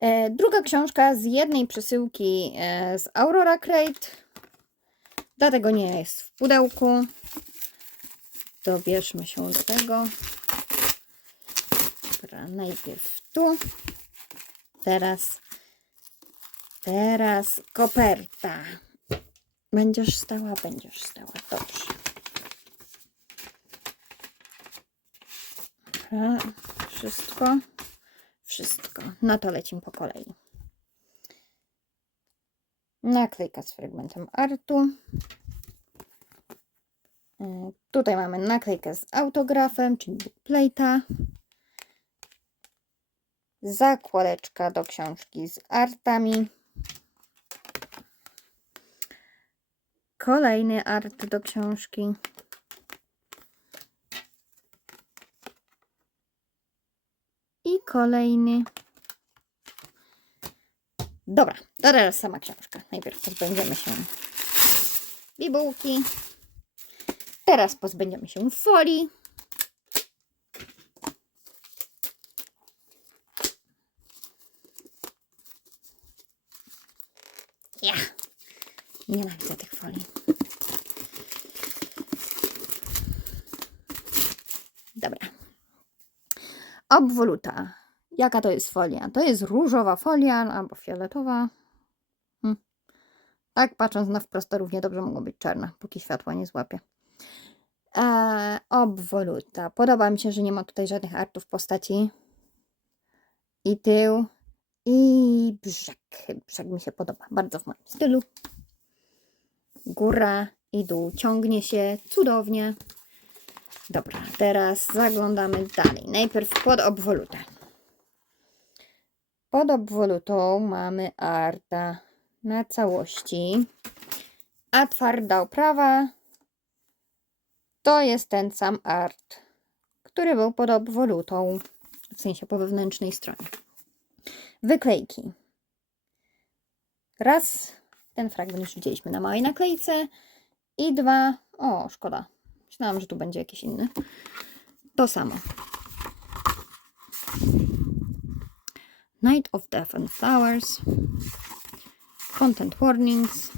E, druga książka z jednej przesyłki e, z Aurora Crate. Dlatego nie jest w pudełku. Dobierzmy się do tego. Dobra, najpierw tu. Teraz, teraz koperta. Będziesz stała, będziesz stała. Dobrze. Dobra, wszystko. Wszystko. No to lecimy po kolei. Naklejka z fragmentem artu. E, Tutaj mamy naklejkę z autografem, czyli plate'a. Zakładeczka do książki z artami. Kolejny art do książki. Kolejny. Dobra, to teraz sama książka. Najpierw pozbędziemy się bibułki. Teraz pozbędziemy się folii. Ja nienawidzę tych folii. Dobra. Obwoluta. Jaka to jest folia? To jest różowa folia albo fioletowa. Hm. Tak, patrząc na wprost, to równie dobrze mogą być czarna, póki światła nie złapie. Eee, obwoluta. Podoba mi się, że nie ma tutaj żadnych artów postaci. I tył. I brzeg. Brzeg mi się podoba. Bardzo w moim stylu. Góra i dół. Ciągnie się cudownie. Dobra, teraz zaglądamy dalej. Najpierw pod obwolutę. Pod obwolutą mamy arta na całości. A twarda oprawa to jest ten sam art, który był pod obwolutą, w sensie po wewnętrznej stronie. Wyklejki. Raz, ten fragment już widzieliśmy na małej naklejce. I dwa, o szkoda, myślałam, że tu będzie jakiś inny. To samo. Night of Death and Flowers. Content warnings.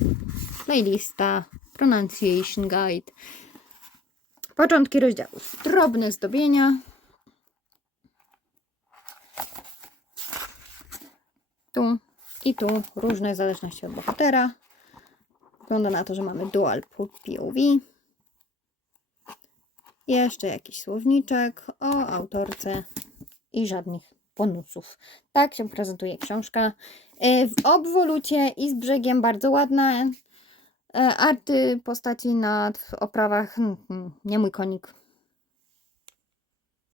Playlista. Pronunciation guide. Początki rozdziałów. Drobne zdobienia. Tu i tu. Różne zależności od bohatera. Wygląda na to, że mamy dual POV. Jeszcze jakiś słowniczek o autorce i żadnych bonusów. Tak się prezentuje książka. E, W obwolucie i z brzegiem bardzo ładne. E, Arty postaci na oprawach, hmm, hmm, nie mój konik,